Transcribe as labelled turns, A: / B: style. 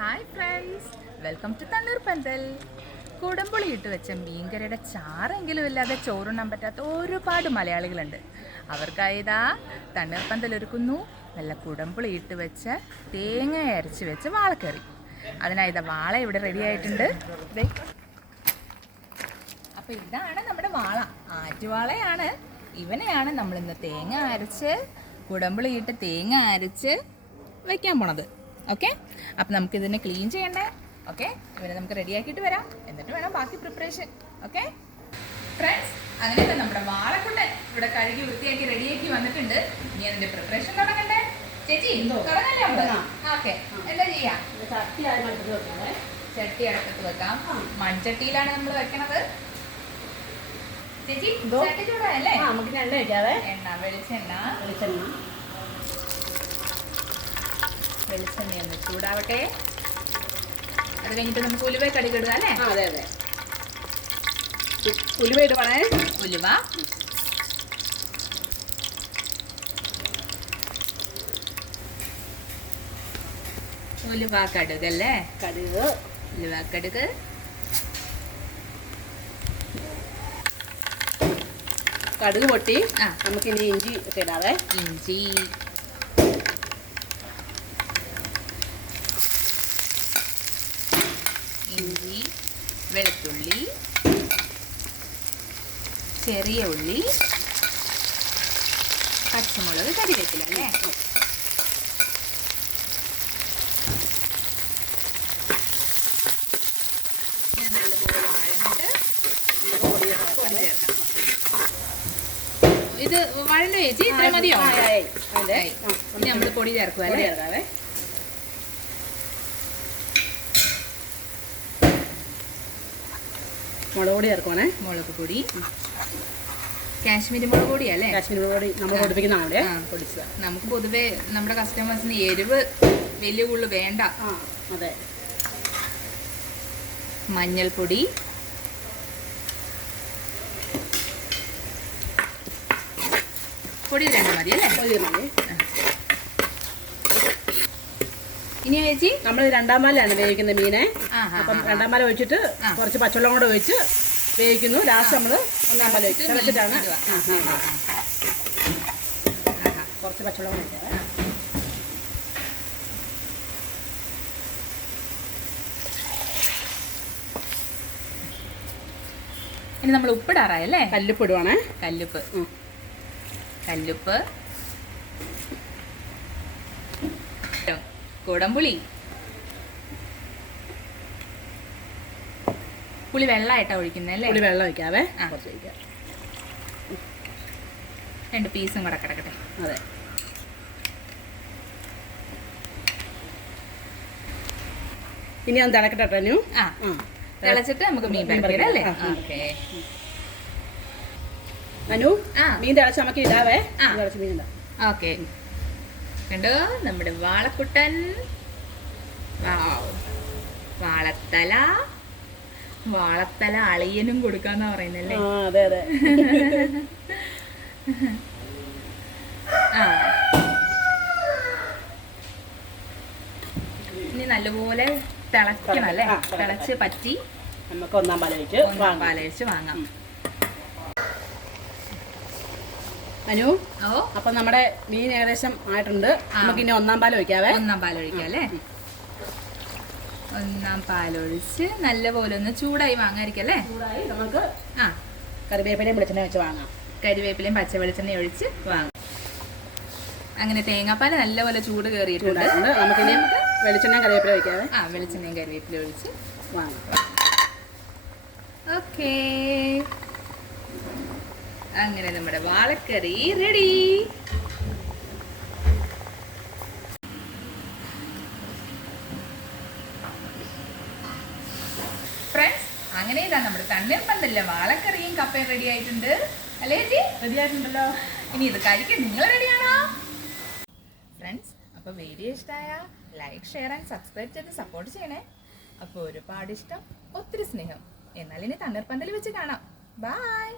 A: Hi friends welcome to Thannur Panthal കുടംപുളി ഇട്ട് വെച്ച മീൻകറിയുടെ ചാറെങ്കിലും ഇല്ലാതെ ചോറുണ്ണാൻ പറ്റാത്ത ഒരുപാട് മലയാളികളുണ്ട്. അവർക്കായതാ തണ്ണീർ പന്തൽ ഒരുക്കുന്നു. നല്ല കുടംപുളി ഇട്ട് വെച്ച തേങ്ങ അരച്ച് വെച്ച വാളക്കറി. അതിനായതാ വാള ഇവിടെ റെഡി ആയിട്ടുണ്ട്. അപ്പോൾ ഇതാണ് നമ്മുടെ വാള. ആറ്റുവാളയാണ്. ഇവനെയാണ് നമ്മൾ ഇന്ന് തേങ്ങ അരച്ച് കുടംപുളി ഇട്ട് തേങ്ങ അരച്ച് വെക്കാൻ പോണത്. ഓക്കെ? അപ്പം നമുക്ക് ഇതിനെ ക്ലീൻ ചെയ്യണ്ടേ? ഓക്കെ? ഇവരെ നമുക്ക് റെഡിയാക്കിയിട്ട് വരാം. എന്നിട്ട് വേണം ബാക്കി പ്രിപ്പറേഷൻ ഓക്കെ? ഫ്രണ്ട്സ് അങ്ങനെ നമ്മുടെ വാളക്കുണ്ട് ഇവിടെ കഴുകി വൃത്തിയാക്കി റെഡിയാക്കി വന്നിട്ടുണ്ട്. ഇനി അതിന്റെ പ്രിപ്പറേഷൻ തുടങ്ങണ്ടേ? ചേച്ചി തുടങ്ങല്ലേ ഓക്കെ. എന്താ ചെയ്യാം? ചട്ടി അടക്കത്ത് വെക്കാം. മൺചട്ടിയിലാണ് നമ്മൾ വെക്കണത്. ചേച്ചി? ചട്ടി ചൂടായല്ലേ?
B: നമുക്ക് എണ്ണ
A: വെളിച്ചെണ്ണ.
B: വെളിച്ചെണ്ണ.
A: വെളിച്ചെണ്ണ ഒന്ന് ചൂടാവട്ടെ. അത് കഴിഞ്ഞിട്ട് നമുക്ക് ഉലുവ കടുകിടുക അല്ലേ?
B: അതെ അതെ. ഉലുവ ഇടുവാണേ
A: ഉലുവ. ഉലുവ കടുക് അല്ലേ?
B: കടുക്.
A: ഉലുവ കടുക്.
B: കടുക് പൊട്ടി.
A: ആ.
B: നമുക്ക് ഇനി ഇഞ്ചി ഒക്കെ ഇടാവേ.
A: ഇഞ്ചി. ഇഞ്ചി വെളുത്തുള്ളി ചെറിയ ഉള്ളി പച്ചമുളക് കരിവേപ്പില അല്ലേ? ഞാൻ നല്ലപോലെ വഴന്നിട്ട് പൊടി ചേർക്കാം ഇത് വഴണ്ട ചേച്ചി? ഇത്ര മതിയോ.
B: അതെ
A: നമ്മൾ പൊടി ചേർക്കുക
B: ചേർക്കാവേ
A: അല്ലേ?
B: മുളക് പൊടി ചേർക്കുവാണേ.
A: മുളക് പൊടി കാശ്മീരി മുളക് പൊടി അല്ലേ?
B: കാശ്മീരി മുളക് പൊടി നമ്മൾ പൊടിപ്പിക്കുന്നതാണ്. പൊടിച്ചത്.
A: നമുക്ക് പൊതുവേ നമ്മുടെ കസ്റ്റമേഴ്സിന് എരിവ് വലിയ കൂടുതൽ വേണ്ട.
B: ആ അതെ.
A: മഞ്ഞൾപ്പൊടി. പൊടി രണ്ട് മതി അല്ലേ?
B: പൊടി മതി.
A: ഇനി ചേച്ചി
B: നമ്മൾ രണ്ടാം പാലാണ് വേവിക്കുന്ന മീനെ. അപ്പം. രണ്ടാം മാല ഒഴിച്ചിട്ട് കുറച്ച് പച്ചവെള്ളം കൂടെ ഒഴിച്ച് വേവിക്കുന്നു. ലാസ്റ്റ് നമ്മൾ ഒന്നാം മാല ഒഴിച്ച് തിളച്ചിട്ടാണ്. കുറച്ച് പച്ചവെള്ളം കൂടെ
A: ഇനി നമ്മൾ ഉപ്പിടാറായല്ലേ
B: കല്ലുപ്പ് ഇടുവാണേ.
A: കല്ലുപ്പ്. കല്ലുപ്പ്. കുടംപുളി പുളി വെള്ളമായിട്ടാ അല്ലേ?
B: പുളി വെള്ളം ഒഴിക്കാവേ. കുറച്ച് ഒഴിക്കാം
A: രണ്ട് പീസും കൂടെ കിടക്കട്ടെ.
B: അതെ. ഇനി ഒന്ന് തിളക്കട്ടെ
A: ആ. തിളച്ചിട്ട് നമുക്ക് മീൻ
B: പറയാല്ലേ
A: പറിക്കാം അല്ലേ? ഓക്കെ.
B: അനു. മീൻ തിളച്ച് നമുക്ക് ഇടാവേ. തിളച്ച് മീൻ ഇടാം.
A: ഓക്കെ. കണ്ടോ? നമ്മുടെ വാളക്കുട്ടൻ. വാളത്തല. വാളത്തല അളിയനും കൊടുക്കാന്നാ പറയുന്നല്ലേ?
B: ആ അതെ അതെ.
A: ആ. ഇനി നല്ലപോലെ തിളക്കണം അല്ലേ? തിളച്ച് പറ്റി
B: നമുക്ക് ഒന്നാം പാലഴിച്ച്
A: ഒന്നാം പാലഴിച്ച് വാങ്ങാം.
B: അനു അപ്പം നമ്മുടെ മീൻ ഏകദേശം ആയിട്ടുണ്ട്. നമുക്ക് ഇനി ഒന്നാം പാൽ ഒഴിക്കാവേ.
A: ഒന്നാം പാൽ അല്ലേ? ഒന്നാം പാലൊഴിച്ച് നല്ലപോലെ ഒന്ന് ചൂടായി വാങ്ങാതിരിക്കും അല്ലേ?
B: ചൂടായി നമുക്ക്
A: ആ.
B: കറിവേപ്പിലയും വെളിച്ചെണ്ണ വെച്ച് വാങ്ങാം.
A: കരിവേപ്പിലയും പച്ച വെളിച്ചെണ്ണ ഒഴിച്ച് വാങ്ങാം. അങ്ങനെ തേങ്ങാപ്പാൽ നല്ലപോലെ ചൂട് കയറിയിട്ടുണ്ട്
B: നമുക്ക് ഇനി വെളിച്ചെണ്ണയും കറിവേപ്പില ഒഴിക്കാവേ.
A: ആ വെളിച്ചെണ്ണയും കരിവേപ്പിലയും ഒഴിച്ച്
B: വാങ്ങാം.
A: ഓക്കേ. അങ്ങനെ നമ്മുടെ വാളക്കറി റെഡി ഫ്രണ്ട്സ് അങ്ങനെ ഇതാ നമ്മുടെ തണ്ണീർപ്പന്തല്ല വാളക്കറിയും കപ്പയും റെഡി ആയിട്ടുണ്ട്. അല്ലേ ചേച്ചി?
B: റെഡി ആയിട്ടുണ്ടല്ലോ.
A: ഇനി ഇത് കഴിക്കാൻ നിങ്ങൾ റെഡിയാണോ ഫ്രണ്ട്സ് അപ്പോൾ വീഡിയോ ഇഷ്ടമായ ലൈക്ക് ഷെയർ ആൻഡ് സബ്സ്ക്രൈബ് ചെയ്ത് സപ്പോർട്ട് ചെയ്യണേ. അപ്പോൾ ഒരുപാട് ഇഷ്ടം ഒത്തിരി സ്നേഹം. എന്നാൽ ഇനി തണ്ണീർപ്പന്തൽ വെച്ച് കാണാം. ബൈ